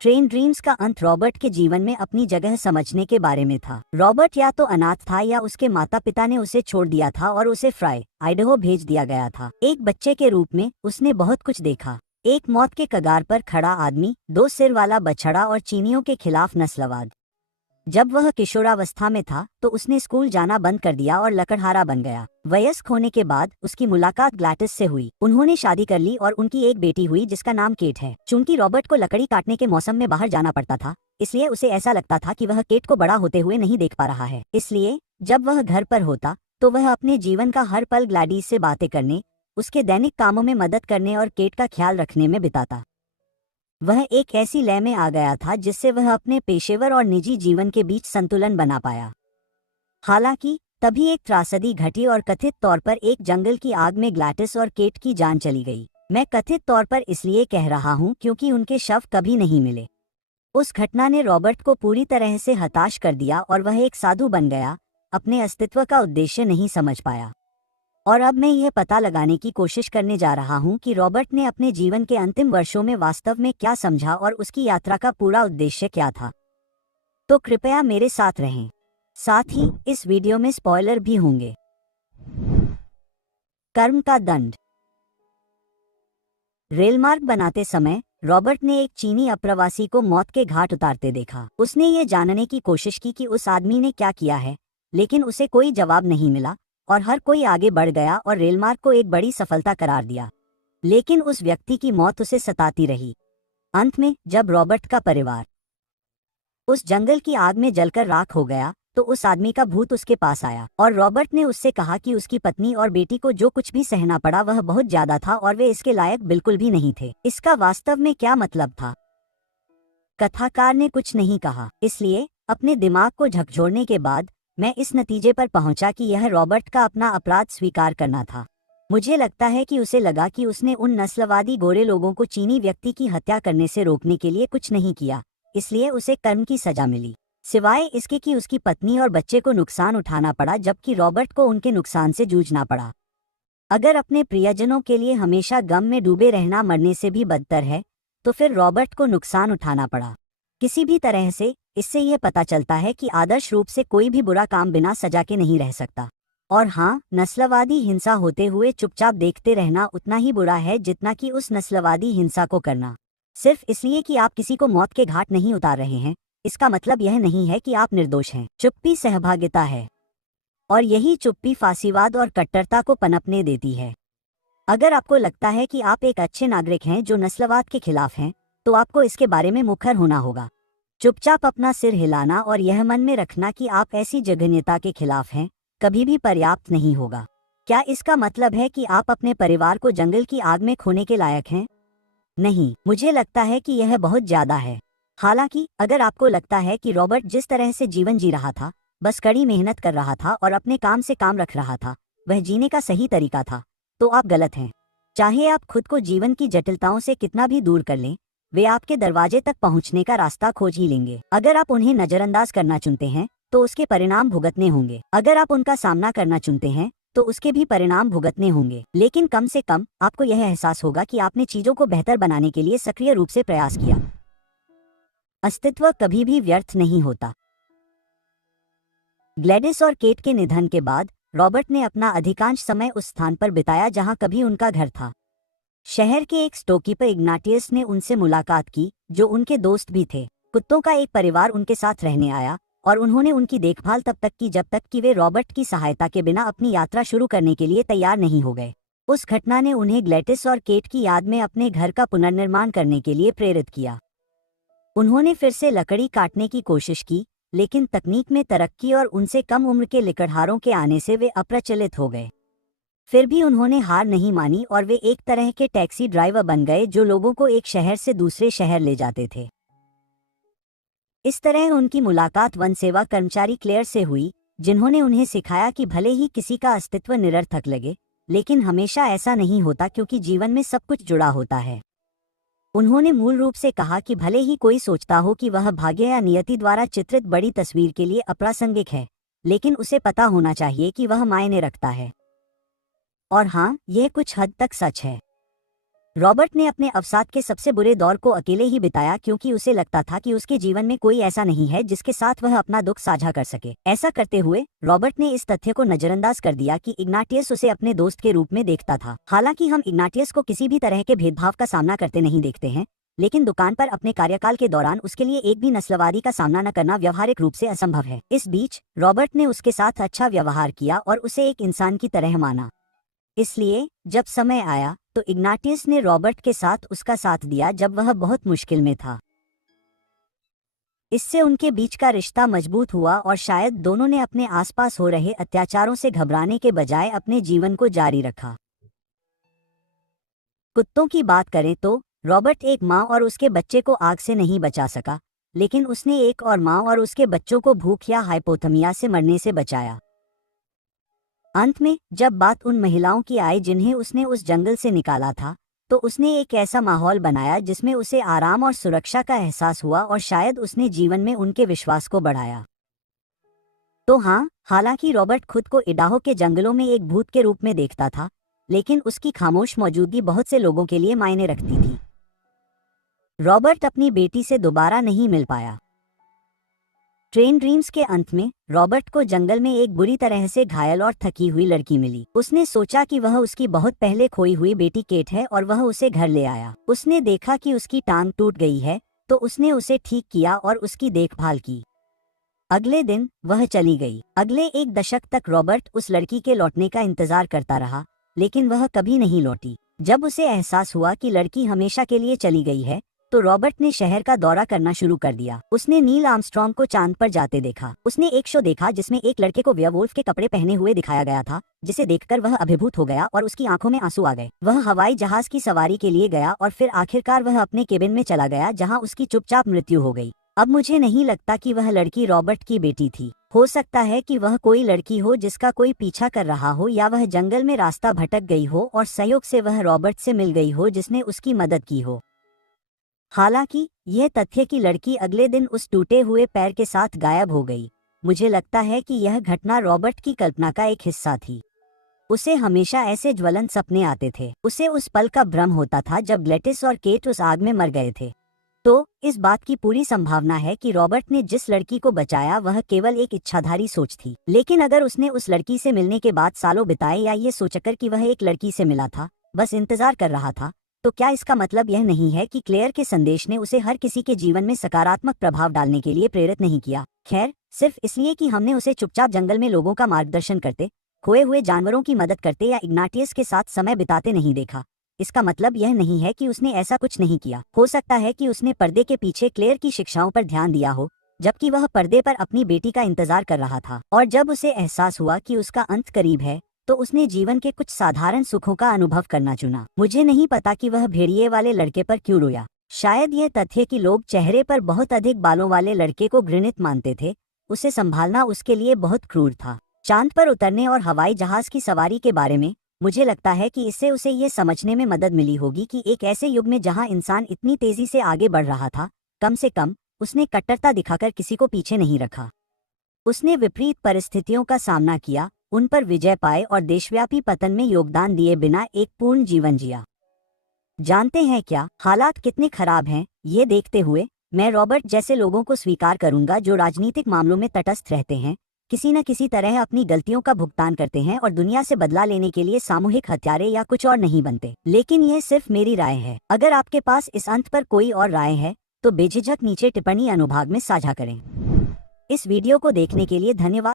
Train dreams का अंत Robert के जीवन में अपनी जगह समझने के बारे में था। रॉबर्ट या तो अनाथ था या उसके माता पिता ने उसे छोड़ दिया था और उसे फ्राई, आइडहो भेज दिया गया था। एक बच्चे के रूप में उसने बहुत कुछ देखा। एक मौत के कगार पर खड़ा आदमी, 2 सिर वाला बछड़ा और चीनियों के खिलाफ नस्लवाद। जब वह किशोरावस्था में था तो उसने स्कूल जाना बंद कर दिया और लकड़हारा बन गया। वयस्क होने के बाद उसकी मुलाकात ग्लैटिस से हुई। उन्होंने शादी कर ली और उनकी एक बेटी हुई जिसका नाम केट है। चूंकि रॉबर्ट को लकड़ी काटने के मौसम में बाहर जाना पड़ता था, इसलिए उसे ऐसा लगता था कि वह केट को बड़ा होते हुए नहीं देख पा रहा है। इसलिए जब वह घर पर होता तो वह अपने जीवन का हर पल ग्लैडिस से बातें करने, उसके दैनिक कामों में मदद करने और केट का ख्याल रखने में बिताता। वह एक ऐसी लय में आ गया था जिससे वह अपने पेशेवर और निजी जीवन के बीच संतुलन बना पाया। हालांकि तभी एक त्रासदी घटी और कथित तौर पर एक जंगल की आग में ग्लैटिस और केट की जान चली गई। मैं कथित तौर पर इसलिए कह रहा हूं क्योंकि उनके शव कभी नहीं मिले। उस घटना ने रॉबर्ट को पूरी तरह से हताश कर दिया और वह एक साधु बन गया, अपने अस्तित्व का उद्देश्य नहीं समझ पाया। और अब मैं यह पता लगाने की कोशिश करने जा रहा हूं कि रॉबर्ट ने अपने जीवन के अंतिम वर्षों में वास्तव में क्या समझा और उसकी यात्रा का पूरा उद्देश्य क्या था। तो कृपया मेरे साथ रहें। साथ ही इस वीडियो में स्पॉइलर भी होंगे। कर्म का दंड। रेलमार्ग बनाते समय रॉबर्ट ने एक चीनी अप्रवासी को मौत के घाट उतारते देखा। उसने ये जानने की कोशिश की कि उस आदमी ने क्या किया है, लेकिन उसे कोई जवाब नहीं मिला और हर कोई आगे बढ़ गया और रेलमार्ग को एक बड़ी सफलता करार दिया। लेकिन उस व्यक्ति की मौत उसे सताती रही। अंत में जब रॉबर्ट का परिवार उस जंगल की आग में जलकर राख हो गया तो उस आदमी का भूत उसके पास आया और रॉबर्ट ने उससे कहा कि उसकी पत्नी और बेटी को जो कुछ भी सहना पड़ा वह बहुत ज्यादा था और वे इसके लायक बिल्कुल भी नहीं थे। इसका वास्तव में क्या मतलब था? कथाकार ने कुछ नहीं कहा, इसलिए अपने दिमाग को झकझोरने के बाद मैं इस नतीजे पर पहुंचा कि यह रॉबर्ट का अपना अपराध स्वीकार करना था। मुझे लगता है कि उसे लगा कि उसने उन नस्लवादी गोरे लोगों को चीनी व्यक्ति की हत्या करने से रोकने के लिए कुछ नहीं किया, इसलिए उसे कर्म की सजा मिली, सिवाय इसके कि उसकी पत्नी और बच्चे को नुकसान उठाना पड़ा जबकि रॉबर्ट को उनके नुकसान से जूझना पड़ा। अगर अपने प्रियजनों के लिए हमेशा गम में डूबे रहना मरने से भी बदतर है, तो फिर रॉबर्ट को नुकसान उठाना पड़ा। किसी भी तरह से इससे यह पता चलता है कि आदर्श रूप से कोई भी बुरा काम बिना सजा के नहीं रह सकता। और हाँ, नस्लवादी हिंसा होते हुए चुपचाप देखते रहना उतना ही बुरा है जितना कि उस नस्लवादी हिंसा को करना। सिर्फ इसलिए कि आप किसी को मौत के घाट नहीं उतार रहे हैं, इसका मतलब यह नहीं है कि आप निर्दोष हैं। चुप्पी सहभागिता है, और यही चुप्पी फांसीवाद और कट्टरता को पनपने देती है। अगर आपको लगता है कि आप एक अच्छे नागरिक हैं जो नस्लवाद के खिलाफ हैं, तो आपको इसके बारे में मुखर होना होगा। चुपचाप अपना सिर हिलाना और यह मन में रखना कि आप ऐसी जघन्यता के खिलाफ हैं, कभी भी पर्याप्त नहीं होगा। क्या इसका मतलब है कि आप अपने परिवार को जंगल की आग में खोने के लायक हैं? नहीं, मुझे लगता है कि यह बहुत ज्यादा है। हालांकि अगर आपको लगता है कि रॉबर्ट जिस तरह से जीवन जी रहा था, बस कड़ी मेहनत कर रहा था और अपने काम से काम रख रहा था, वह जीने का सही तरीका था, तो आप गलत हैं। चाहे आप खुद को जीवन की जटिलताओं से कितना भी दूर कर लें, वे आपके दरवाजे तक पहुंचने का रास्ता खोज ही लेंगे। अगर आप उन्हें नजरअंदाज करना चुनते हैं तो उसके परिणाम भुगतने होंगे। अगर आप उनका सामना करना चुनते हैं तो उसके भी परिणाम भुगतने होंगे। लेकिन कम से कम आपको यह एहसास होगा कि आपने चीजों को बेहतर बनाने के लिए सक्रिय रूप से प्रयास किया। अस्तित्व कभी भी व्यर्थ नहीं होता। ग्लैडिस और केट के निधन के बाद रॉबर्ट ने अपना अधिकांश समय उस स्थान पर बिताया जहां कभी उनका घर था। शहर के एक स्टोरकीपर इग्नाटियस ने उनसे मुलाकात की, जो उनके दोस्त भी थे। कुत्तों का एक परिवार उनके साथ रहने आया और उन्होंने उनकी देखभाल तब तक की जब तक कि वे रॉबर्ट की सहायता के बिना अपनी यात्रा शुरू करने के लिए तैयार नहीं हो गए। उस घटना ने उन्हें ग्लैटिस और केट की याद में अपने घर का पुनर्निर्माण करने के लिए प्रेरित किया। उन्होंने फिर से लकड़ी काटने की कोशिश की, लेकिन तकनीक में तरक्की और उनसे कम उम्र के लकड़हारों के आने से वे अप्रचलित हो गए। फिर भी उन्होंने हार नहीं मानी और वे एक तरह के टैक्सी ड्राइवर बन गए जो लोगों को एक शहर से दूसरे शहर ले जाते थे। इस तरह उनकी मुलाकात वन सेवा कर्मचारी क्लेयर से हुई, जिन्होंने उन्हें सिखाया कि भले ही किसी का अस्तित्व निरर्थक लगे, लेकिन हमेशा ऐसा नहीं होता क्योंकि जीवन में सब कुछ जुड़ा होता है। उन्होंने मूल रूप से कहा कि भले ही कोई सोचता हो कि वह भाग्य या नियति द्वारा चित्रित बड़ी तस्वीर के लिए अप्रासंगिक है, लेकिन उसे पता होना चाहिए कि वह मायने रखता है। और हाँ, यह कुछ हद तक सच है। रॉबर्ट ने अपने अवसाद के सबसे बुरे दौर को अकेले ही बिताया क्योंकि उसे लगता था कि उसके जीवन में कोई ऐसा नहीं है जिसके साथ वह अपना दुख साझा कर सके। ऐसा करते हुए रॉबर्ट ने इस तथ्य को नजरअंदाज कर दिया कि इग्नाटियस उसे अपने दोस्त के रूप में देखता था। हालांकि हम इग्नाटियस को किसी भी तरह के भेदभाव का सामना करते नहीं देखते हैं, लेकिन दुकान पर अपने कार्यकाल के दौरान उसके लिए एक भी नस्लवादी का सामना न करना व्यवहारिक रूप से असंभव है। इस बीच रॉबर्ट ने उसके साथ अच्छा व्यवहार किया और उसे एक इंसान की तरह माना। इसलिए जब समय आया तो इग्नाटियस ने रॉबर्ट के साथ उसका साथ दिया जब वह बहुत मुश्किल में था। इससे उनके बीच का रिश्ता मजबूत हुआ और शायद दोनों ने अपने आसपास हो रहे अत्याचारों से घबराने के बजाय अपने जीवन को जारी रखा। कुत्तों की बात करें तो रॉबर्ट एक माँ और उसके बच्चे को आग से नहीं बचा सका, लेकिन उसने एक और माँ और उसके बच्चों को भूख या हाइपोथर्मिया से मरने से बचाया। अंत में जब बात उन महिलाओं की आई जिन्हें उसने उस जंगल से निकाला था, तो उसने एक ऐसा माहौल बनाया जिसमें उसे आराम और सुरक्षा का एहसास हुआ और शायद उसने जीवन में उनके विश्वास को बढ़ाया। तो हाँ, हालांकि रॉबर्ट खुद को इडाहो के जंगलों में एक भूत के रूप में देखता था, लेकिन उसकी खामोश मौजूदगी बहुत से लोगों के लिए मायने रखती थी। रॉबर्ट अपनी बेटी से दोबारा नहीं मिल पाया। ट्रेन ड्रीम्स के अंत में रॉबर्ट को जंगल में एक बुरी तरह से घायल और थकी हुई लड़की मिली। उसने सोचा कि वह उसकी बहुत पहले खोई हुई बेटी केट है और वह उसे घर ले आया। उसने देखा कि उसकी टांग टूट गई है, तो उसने उसे ठीक किया और उसकी देखभाल की। अगले दिन वह चली गई। अगले एक दशक तक रॉबर्ट उस लड़की के लौटने का इंतजार करता रहा, लेकिन वह कभी नहीं लौटी। जब उसे एहसास हुआ कि लड़की हमेशा के लिए चली गई है, तो रॉबर्ट ने शहर का दौरा करना शुरू कर दिया। उसने नील आर्मस्ट्रॉन्ग को चांद पर जाते देखा। उसने एक शो देखा जिसमें एक लड़के को वेयरवुल्फ के कपड़े पहने हुए दिखाया गया था, जिसे देखकर वह अभिभूत हो गया और उसकी आंखों में आंसू आ गए। वह हवाई जहाज की सवारी के लिए गया और फिर आखिरकार वह अपने केबिन में चला गया, जहां उसकी चुपचाप मृत्यु हो गई। अब मुझे नहीं लगता कि वह लड़की रॉबर्ट की बेटी थी। हो सकता है कि वह कोई लड़की हो जिसका कोई पीछा कर रहा हो, या वह जंगल में रास्ता भटक गई हो और संयोग से वह रॉबर्ट से मिल गई हो जिसने उसकी मदद की हो। हालांकि यह तथ्य कि लड़की अगले दिन उस टूटे हुए पैर के साथ गायब हो गई, मुझे लगता है कि यह घटना रॉबर्ट की कल्पना का एक हिस्सा थी। उसे हमेशा ऐसे ज्वलंत सपने आते थे। उसे उस पल का भ्रम होता था जब ग्लैटिस और केट उस आग में मर गए थे। तो इस बात की पूरी संभावना है कि रॉबर्ट ने जिस लड़की को बचाया वह केवल एक इच्छाधारी सोच थी। लेकिन अगर उसने उस लड़की से मिलने के बाद सालों बिताए या ये सोचकर कि वह एक लड़की से मिला था, बस इंतजार कर रहा था, तो क्या इसका मतलब यह नहीं है कि क्लेयर के संदेश ने उसे हर किसी के जीवन में सकारात्मक प्रभाव डालने के लिए प्रेरित नहीं किया? खैर, सिर्फ इसलिए कि हमने उसे चुपचाप जंगल में लोगों का मार्गदर्शन करते, खोए हुए जानवरों की मदद करते या इग्नाटियस के साथ समय बिताते नहीं देखा, इसका मतलब यह नहीं है कि उसने ऐसा कुछ नहीं किया। हो सकता है कि उसने पर्दे के पीछे क्लेयर की शिक्षाओं पर ध्यान दिया हो, जबकि वह पर्दे पर अपनी बेटी का इंतजार कर रहा था। और जब उसे एहसास हुआ कि उसका अंत करीब है, तो उसने जीवन के कुछ साधारण सुखों का अनुभव करना चुना। मुझे नहीं पता कि वह भेड़िए वाले लड़के पर क्यों रोया। शायद यह तथ्य कि लोग चेहरे पर बहुत अधिक बालों वाले लड़के को घृणित मानते थे, उसे संभालना उसके लिए बहुत क्रूर था। चांद पर उतरने और हवाई जहाज की सवारी के बारे में मुझे लगता है कि इससे उसे ये समझने में मदद मिली होगी कि एक ऐसे युग में जहां इंसान इतनी तेजी से आगे बढ़ रहा था, कम से कम उसने कट्टरता दिखाकर किसी को पीछे नहीं रखा। उसने विपरीत परिस्थितियों का सामना किया, उन पर विजय पाए और देशव्यापी पतन में योगदान दिए बिना एक पूर्ण जीवन जिया। जानते हैं क्या, हालात कितने खराब हैं, ये देखते हुए मैं रॉबर्ट जैसे लोगों को स्वीकार करूंगा जो राजनीतिक मामलों में तटस्थ रहते हैं, किसी न किसी तरह अपनी गलतियों का भुगतान करते हैं और दुनिया से बदला लेने के लिए सामूहिक हत्यारे या कुछ और नहीं बनते। लेकिन यह सिर्फ मेरी राय है। अगर आपके पास इस अंत पर कोई और राय है तो बेझिझक नीचे टिप्पणी अनुभाग में साझा करें। इस वीडियो को देखने के लिए धन्यवाद।